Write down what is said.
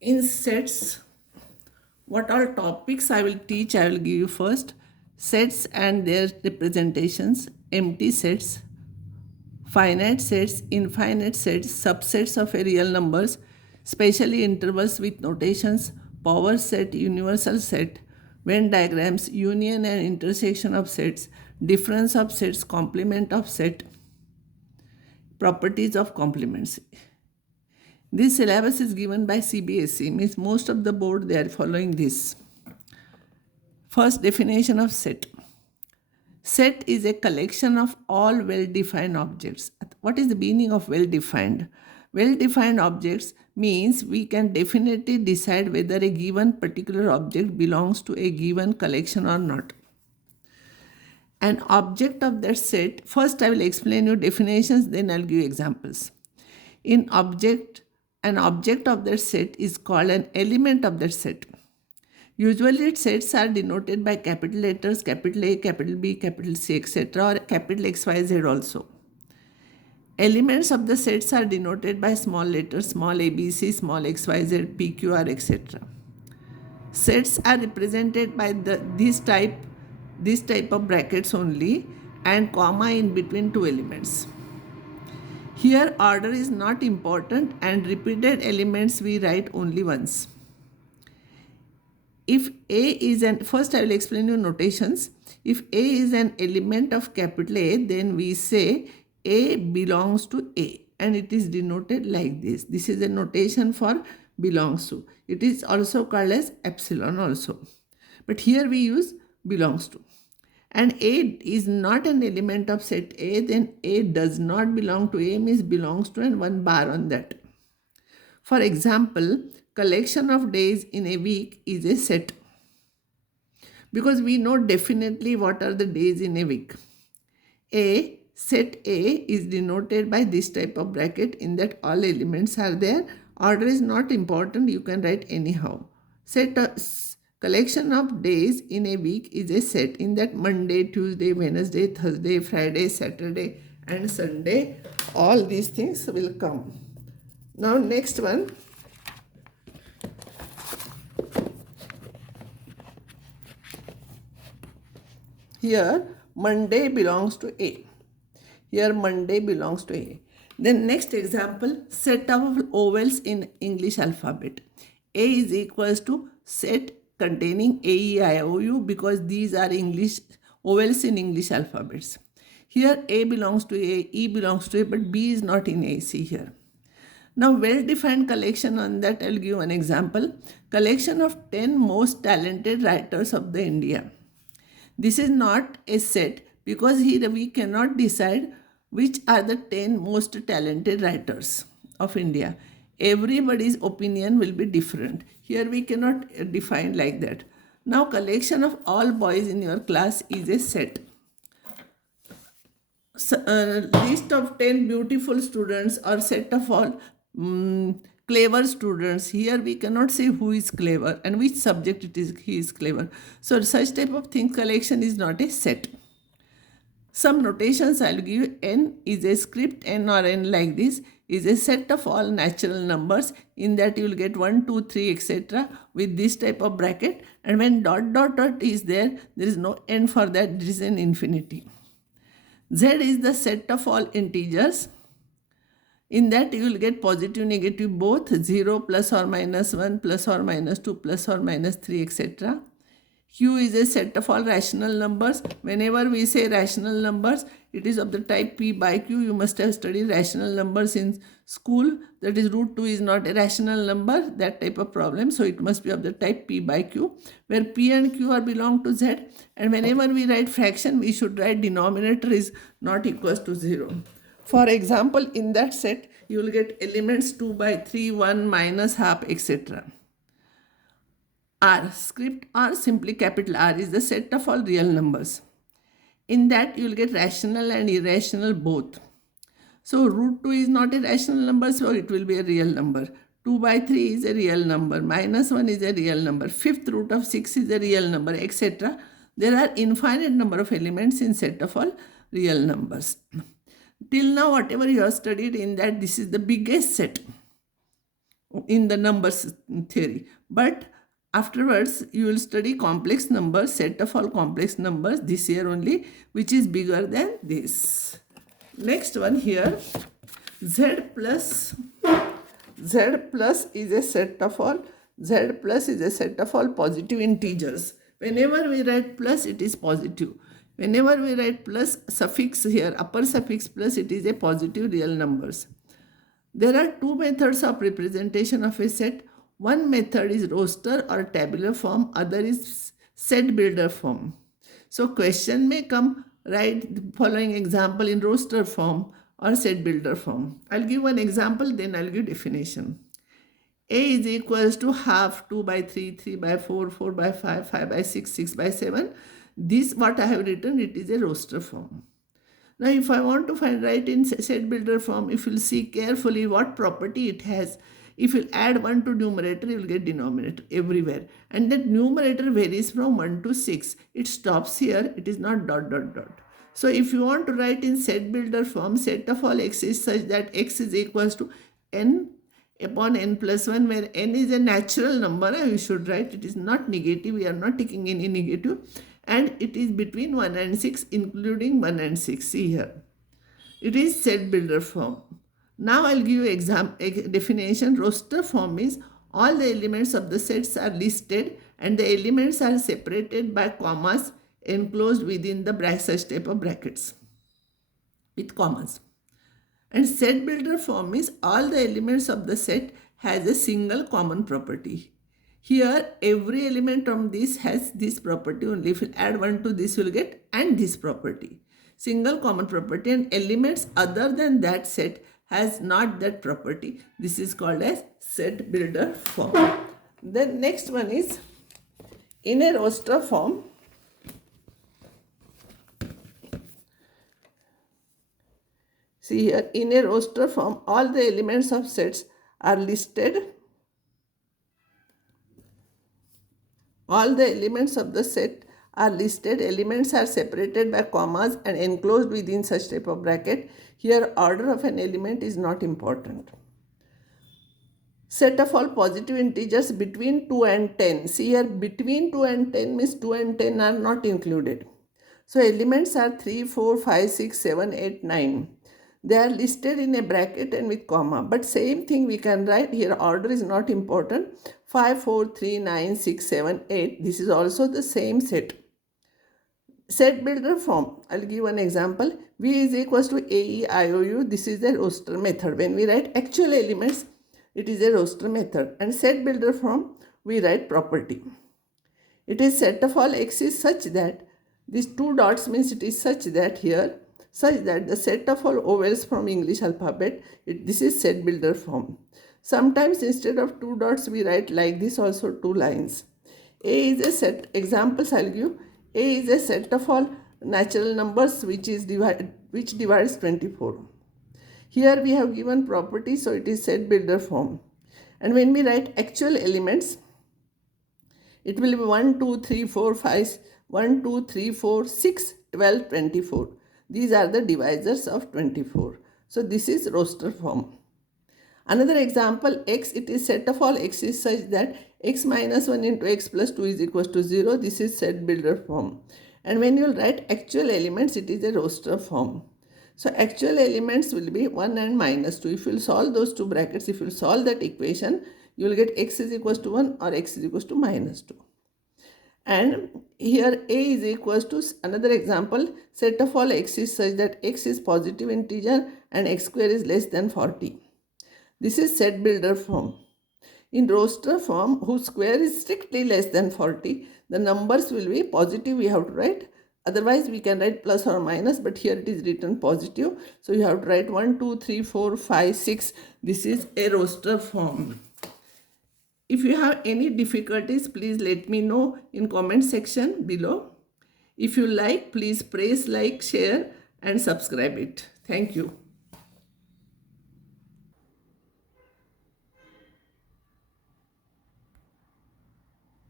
In sets, what all topics I will teach, I will give you first. Sets and their representations, empty sets, finite sets, infinite sets, subsets of a real numbers, especially intervals with notations, power set, universal set, Venn diagrams, union and intersection of sets, difference of sets, complement of set, properties of complements. This syllabus is given by CBSE, means most of the board they are following this. First, definition of set. Set is a collection of all well-defined objects. What is the meaning of well-defined? Well-defined objects means we can definitely decide whether a given particular object belongs to a given collection or not. An object of that set, first I will explain you definitions, then I'll give you examples. In object, an object of that set is called an element of that set. Usually its sets are denoted by capital letters, capital A, capital B, capital C, etc. or capital XYZ also. Elements of the sets are denoted by small letters, small abc, small xyz, pqr, etc. Sets are represented by this type of brackets only and comma in between two elements. Here order is not important and repeated elements we write only once. If A is an, first I will explain you notations. If A is an element of capital A, then we say A belongs to A and it is denoted like this. This is a notation for belongs to. It is also called as epsilon also. But here we use belongs to. And A is not an element of set A, then A does not belong to A means belongs to and one bar on that. For example, collection of days in a week is a set because we know definitely what are the days in a week. A set A is denoted by this type of bracket in that all elements are there. Order is not important, you can write anyhow. Collection of days in a week is a set in that Monday, Tuesday, Wednesday, Thursday, Friday, Saturday and Sunday. All these things will come. Now next one. Here Monday belongs to A. Here Monday belongs to A. Then next example, set of vowels in English alphabet. A is equals to set containing A, E, I, O, U because these are English vowels in English alphabets. Here A belongs to A, E belongs to A, but B is not in A. See here. Now well-defined collection, on that I'll give an example. Collection of 10 most talented writers of the India. This is not a set because here we cannot decide which are the 10 most talented writers of India. Everybody's opinion will be different. Here we cannot define like that. Now collection of all boys in your class is a set. List of 10 beautiful students or set of all clever students. Here we cannot say who is clever and which subject it is he is clever. So such type of thing collection is not a set. Some notations I'll give you. N is a script N or N like this is a set of all natural numbers. In that you will get 1, 2, 3, etc. with this type of bracket. And when dot dot dot is there is no N for that, there is an infinity. Z is the set of all integers. In that you will get positive, negative both, 0 plus or minus 1 plus or minus 2 plus or minus 3 etc. Q is a set of all rational numbers. Whenever we say rational numbers, it is of the type P by Q. You must have studied rational numbers in school. That is root 2 is not a rational number, that type of problem. So it must be of the type P by Q, where P and Q are belong to Z. And whenever we write fraction, we should write denominator is not equals to 0. For example, in that set, you will get elements 2 by 3, 1, minus half, etc. R, script R, simply capital R, is the set of all real numbers. In that you will get rational and irrational both. So root 2 is not a rational number, so it will be a real number. 2 by 3 is a real number. Minus 1 is a real number. Fifth root of 6 is a real number, etc. There are infinite number of elements in set of all real numbers. Till now, whatever you have studied in that, this is the biggest set. in the numbers theory. But afterwards, you will study complex numbers, set of all complex numbers this year only, which is bigger than this. Next one here, Z plus is a set of all positive integers. Whenever we write plus, it is positive. Whenever we write plus suffix here, upper suffix plus, it is a positive real numbers. There are two methods of representation of a set. One method is roster or tabular form, other is set builder form. So question may come, write the following example in roster form or set builder form. I'll give one example, then I'll give definition. A is equals to half, 2 by 3, 3 by 4, 4 by 5, 5 by 6, 6 by 7. This what I have written, it is a roster form. Now if I want to write in set builder form, if you'll see carefully what property it has, if you add 1 to numerator, you will get denominator everywhere. And that numerator varies from 1 to 6. It stops here, it is not dot dot dot. So if you want to write in set builder form, set of all x is such that x is equals to n upon n plus 1, where n is a natural number, you should write it is not negative, we are not taking any negative, and it is between 1 and 6, including 1 and 6. See here, it is set builder form. Now I'll give you definition. Roster form is all the elements of the sets are listed and the elements are separated by commas enclosed within the such type of brackets with commas. And set builder form is all the elements of the set has a single common property. Here every element from this has this property only. If you add 1 to this, you will get and this property. Single common property, and elements other than that set has not that property. This is called as set builder form. The next one is in a roster form. See here, in a roster form, all the elements of sets are listed. All the elements of the set are listed. Elements are separated by commas and enclosed within such type of bracket. Here, order of an element is not important. Set of all positive integers between 2 and 10. See here, between 2 and 10 means 2 and 10 are not included. So, elements are 3, 4, 5, 6, 7, 8, 9. They are listed in a bracket and with comma. But same thing we can write here. Order is not important. 5, 4, 3, 9, 6, 7, 8. This is also the same set. Set builder form. I'll give one example. V is equals to AE IOU. This is the roster method. When we write actual elements, it is a roster method. And set builder form, we write property. It is set of all x is such that these two dots means it is such that here, such that the set of all vowels from English alphabet, this is set builder form. Sometimes instead of two dots, we write like this also, two lines. A is a set, examples I'll give. A is a set of all natural numbers which divides 24. Here we have given property, so it is set builder form. And when we write actual elements, it will be 1, 2, 3, 4, 5, 1, 2, 3, 4, 6, 12, 24. These are the divisors of 24. So this is roster form. Another example, x, it is set of all x is such that x minus 1 into x plus 2 is equals to 0. This is set builder form. And when you will write actual elements, it is a roster form. So actual elements will be 1 and minus 2. If you will solve those two brackets, if you will solve that equation, you will get x is equals to 1 or x is equals to minus 2. And here a is equals to another example, set of all x is such that x is positive integer and x square is less than 40. This is set builder form. In roster form, whose square is strictly less than 40, the numbers will be positive, we have to write. Otherwise, we can write plus or minus, but here it is written positive. So you have to write 1, 2, 3, 4, 5, 6. This is a roster form. If you have any difficulties, please let me know in comment section below. If you like, please press like, share and subscribe it. Thank you.